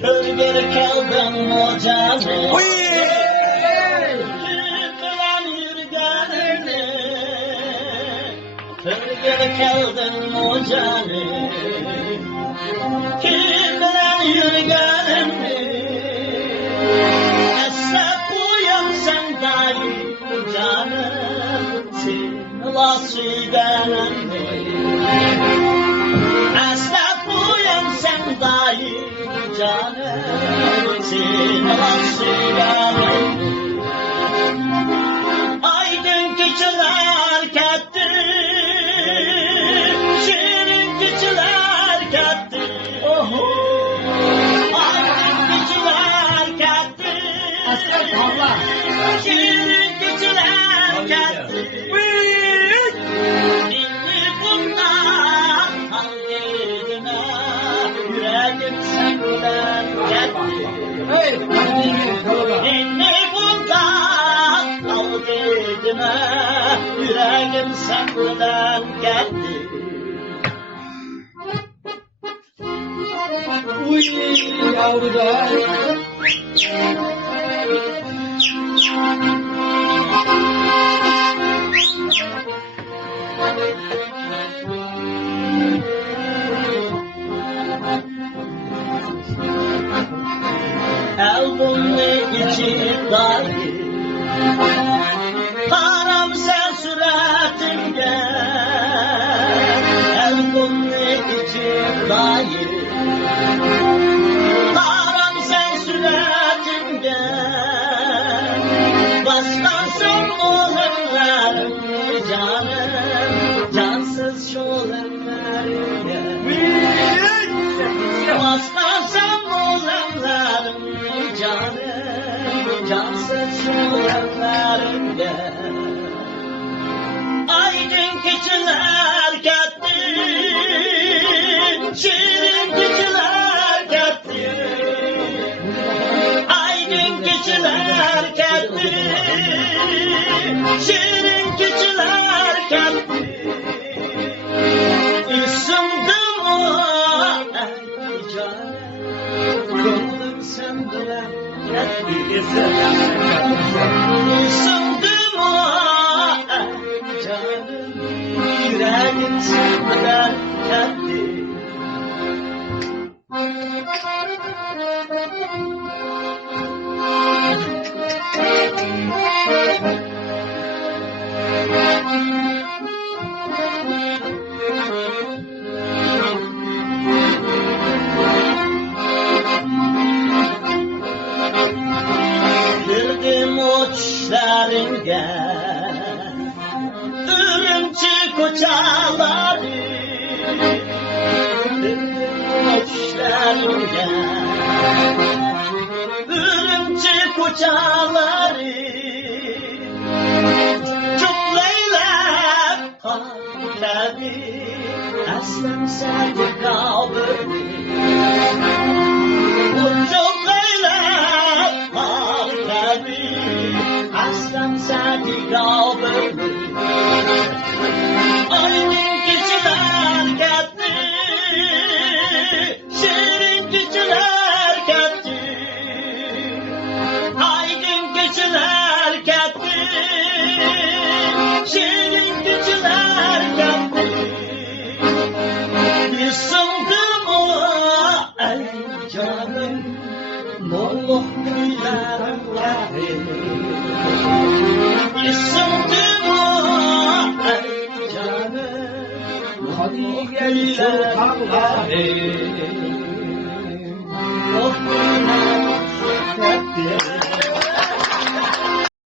Kölgeli kaldım o canım. Kölgeli kaldım o canım. Kim bilen yürügenim esnaf uyansam dahi canım seni lasıgenim esnaf uyansam dahi canım seni lasıgenim aydın keçiler ketti şirin keçiler ketti şirin keçiler ketti inni bundan halledine yüreğim senden ketti inni bundan halledine yüreğim senden ketti yavrular. Elbumlu içi dahi haram sen suratinde elbumlu içi dahi haram sen suratinde başkansın olanlarım canım cansız şolanlarım başkansın olanlarım canım cansız olanlarım aydın keçiler gitti şirin keçiler gitti aydın keçiler gitti şirin keçiler gitti ısındım o ey canım gönlüm sen bilen Isındım o ey canım yüreğim senden kendi Girdim uçlarınca Ürümçi koçaları Girdim uçlarınca Ürümçi koçaları Çok leylek kalbi Aslan seni kaldırdı Çok leylek kalbi Aslan seni kaldırdı Aydın keçiler gitti şirin keçiler gitti aydın keçiler gitti şirin keçiler gitti ısındım o ey canım molluk güler ısındım o ey canım hadi geller oh güler